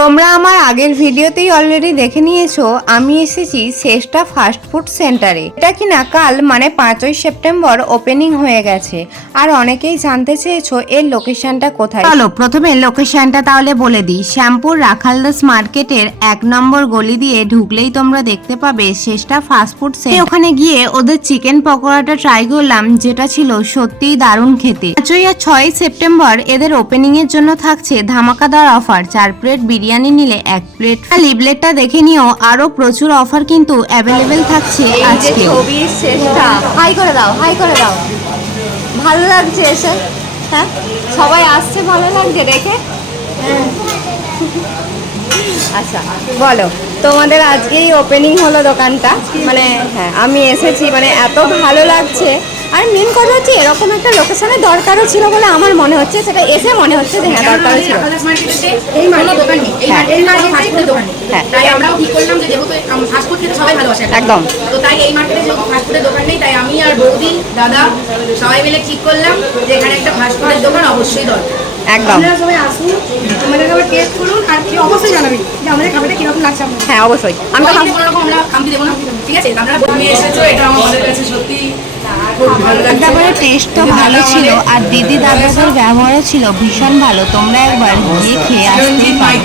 তোমরা আমার আগের ভিডিওতেই অলরেডি দেখে নিয়েছো আমি এসেছি শ্রেষ্ঠা ফাস্ট ফুড সেন্টারে। এটা কিনা কাল মানে 5ই সেপ্টেম্বর ওপেনিং হয়ে গেছে। আর অনেকেই জানতে চেয়েছো এর লোকেশনটা কোথায়। চলো প্রথমে লোকেশনটা তাহলে বলে দিই। শ্যামপুর রাখালদাস মার্কেটের 1 নম্বর গলি দিয়ে ঢুকলেই তোমরা দেখতে পাবে শ্রেষ্ঠা ফাস্ট ফুড সেন্টার। ওখানে গিয়ে ওদের চিকেন পকোড়াটা ট্রাই করলাম, যেটা ছিল সত্যিই দারুণ খেতে। 5ই আর 6ই সেপ্টেম্বর এদের ওপেনিং এর জন্য থাকছে ধামাকাদার অফার। 4 প্লেট বিরিয়ানি নিলে 1 প্লেট। লিভলেটটা দেখে নিও, আরো প্রচুর অফার কিন্তু অ্যাভেলেবেল থাকছে আজকে। ছবি শ্রেষ্ঠা, হাই করে দাও, হাই করে দাও। ভালো লাগছে এসে? হ্যাঁ, সবাই আসছে, ভালো লাগছে দেখে? আচ্ছা বলো, তোমাদের আজকেই ওপেনিং হলো দোকানটা, মানে হ্যাঁ আমি এসেছি, মানে এত ভালো লাগছে। আর মেন কথা হচ্ছে এরকম একটা লোকেশনে দরকারও ছিল বলে আমার মনে হচ্ছে, সেটা এসে মনে হচ্ছে যে হ্যাঁ দরকারও ছিল। এই কোনো দোকান নেই, এই মার্কেটে ফাস্টফুডের দোকান নেই। তাই আমরাও ঠিক করলাম যে যেহেতু ফাস্টফুড খেতে সবাই ভালোবাসে একদম, তো তাই এই মার্কেটে যেহেতু ফাস্টফুডের দোকান নেই, তাই আমি আর বৌদি দাদা সবাই মিলে ঠিক করলাম যে এখানে একটা ফাস্টফুডের দোকান অবশ্যই দরকার। একদম, আপনারা সবাই আসুন, আমাদের খাবার টেস্ট করুন, আর কি অবশ্যই জানাবেন যে আমাদের খাবারটা কিরকম লাগছে আপনাদের। হ্যাঁ অবশ্যই, আমি তো কোনো রকম আমরা খামতি দেবো না, ঠিক আছে? আপনারা তুমি এসেছো, এটা আমাদের কাছে সত্যি খুব ভালো লাগছে। তারপরে টেস্টও ভালো ছিল, আর দিদি দাদাদের ব্যবহারও ছিল ভীষণ ভালো। তোমরা একবার গিয়ে খেয়ে আসতেই পারো।